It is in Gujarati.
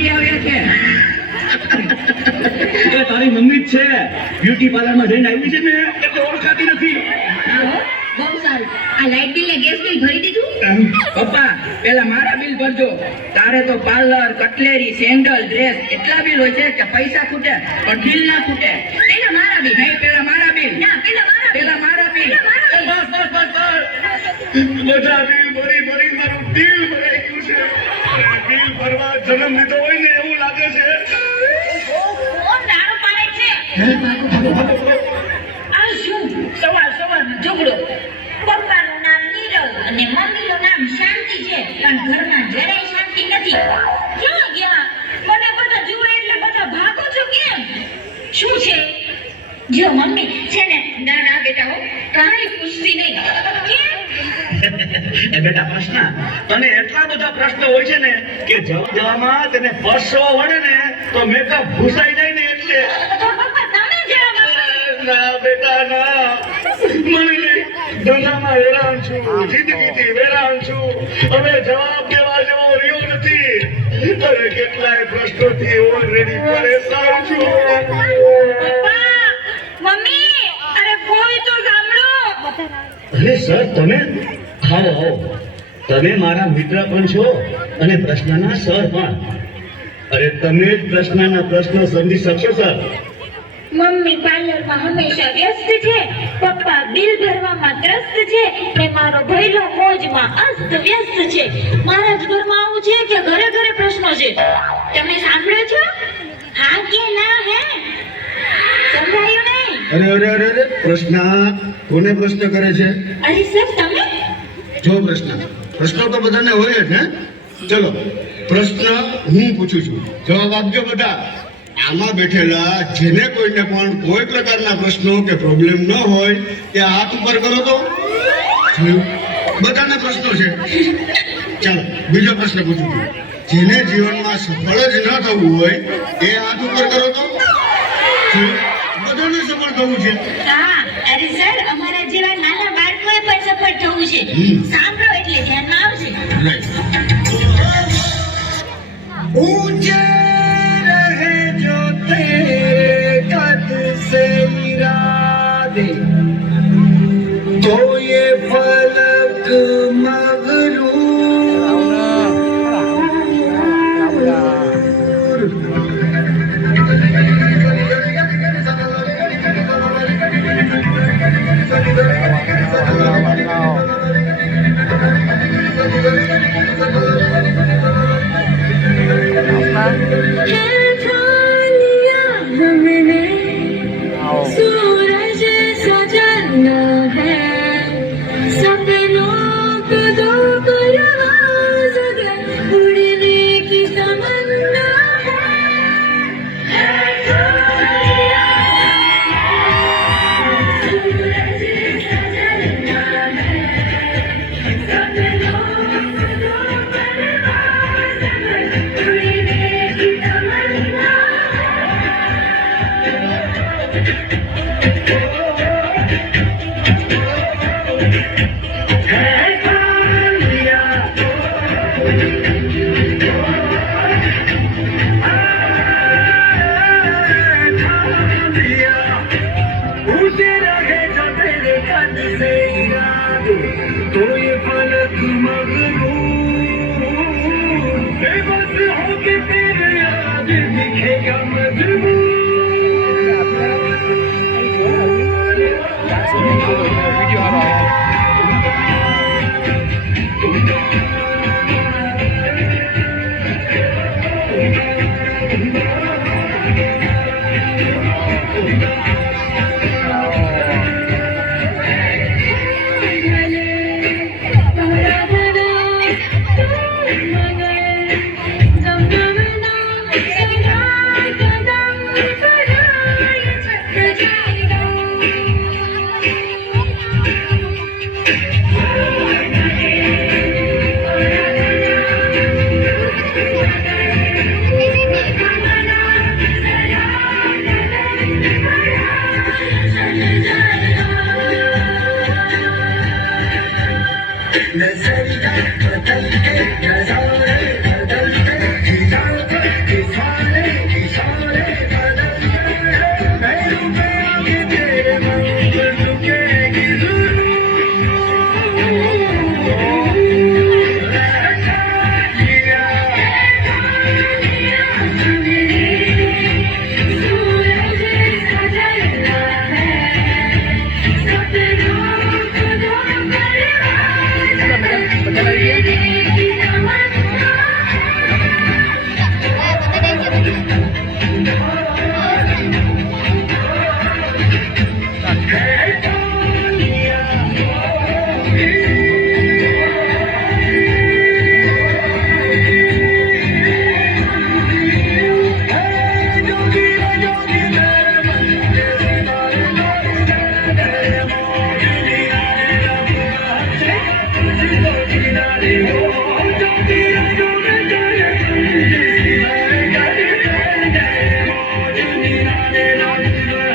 આંટી આવ્યા છે. એ તારી મમ્મી જ છે. બ્યુટી પાર્લરમાં જઈને આવી છે ને એટલે ઓળખાતી નથી. બહુ સારું. આ લાઇટ બિલ ને ગેસ બિલ ભરી દીધું? પપ્પા પેલા મારા બિલ ભરજો. તારે તો પાર્લર, કટલેરી, સેન્ડલ, ડ્રેસ એટલા બિલ હોય છે કે પૈસા ખૂટે પણ બિલ ના ખૂટે. પેલા મારા બિલ. નહીં, પેલા મારા બિલ. ના, પેલા મારા બિલ. પેલા મારા બિલ. બસ બધા બિલ ભરી મારું બિલ ભરાઈ ગયું છે. બિલ ભરવા જન્મ લીધો હોય ને એવું લાગે છે. કોણ દારૂ પાડે છે? આ શું સવારનો ઝઘડો? પપ્પાનું નામ નીરવ અને મમ્મીનું નામ શાંતિ છે, પણ ઘરમાં જરાય શાંતિ નથી. ક્યાં ગયા? મને બધા જુએ એટલે બધા ભાગો છો કેમ? શું છે? જો મમ્મી છે ને, ના બેટા હો, કાંઈ પૂછતી નહીં. કેમ? એ બેટા પ્રશ્ન, તને એટલા બધા પ્રશ્નો હોય છે ને કે જવામાં તેને પરસવા વળે ને તો મેકઅપ ભૂસાઈ જાય ને એટલે. તો પપ્પા તમે જવાબ આપો. ના બેટા ના, મને નહીં. ધંધામાં હેરાન છું, જિંદગીથી હેરાન છું. હવે જવાબ દેવા જેવો રહ્યો નથી. અરે કેટલાય પ્રશ્નોથી ઓલરેડી પરેશાન છું. પપ્પા, મમ્મી, અરે કોઈ તો સાંભળો. અરે સર, તમે આવો. તમે મારા મિત્ર પણ છો અને પ્રશ્નના સર પણ. અરે તમે જ પ્રશ્નના પ્રશ્નો સમજી શકશો સર. મમ્મી પાર્લરમાં હંમેશા વ્યસ્ત છે, પપ્પા બિલ ભરવામાં ત્રસ્ત છે, ને મારો ભઈલો મોજમાં અસ્ત વ્યસ્ત છે. મારા જ ઘરમાં આવું છે કે ઘરે ઘરે પ્રશ્નો છે? તમે સાંભળો છો? હા કે ના? હે સંભળાયું નહીં? અરે પ્રશ્ન કોને પ્રશ્ન કરે છે? અરે સર તમે જો પ્રશ્નો તો બધાને હોય જ ને. ચલો પ્રશ્ન હું પૂછું છું, જવાબ આપજો બધા. આમાં બેઠેલા જેને કોઈને પણ કોઈ પ્રકારના પ્રશ્નો કે પ્રોબ્લેમ ન હોય તે હાથ ઉપર કરો તો. બધાને પ્રશ્નો છે. ચાલો બીજો પ્રશ્ન પૂછું છું, જેને જીવનમાં સફળ જ ન થવું હોય એ હાથ ઉપર કરો તો. બધાને સફળ થવું છે. હા, અરે સર અમારા જેવા નાના બાળકોએ પણ સફળ થવું છે. સાંભળો એટલે ધ્યાનમાં આવશે. ऊंचे रहे जो तेरे कद से इरादे, तो ये फलक सूरज सजना है, सपनों को दो जगह उड़ने की तमन्ना है। सूरज सजना है, सपनों को दो उड़ने की तमन्ना तो ये फलक मगरूर, बेबस होके तेरे याद दिखेगा मजबूर। રાધે રાધે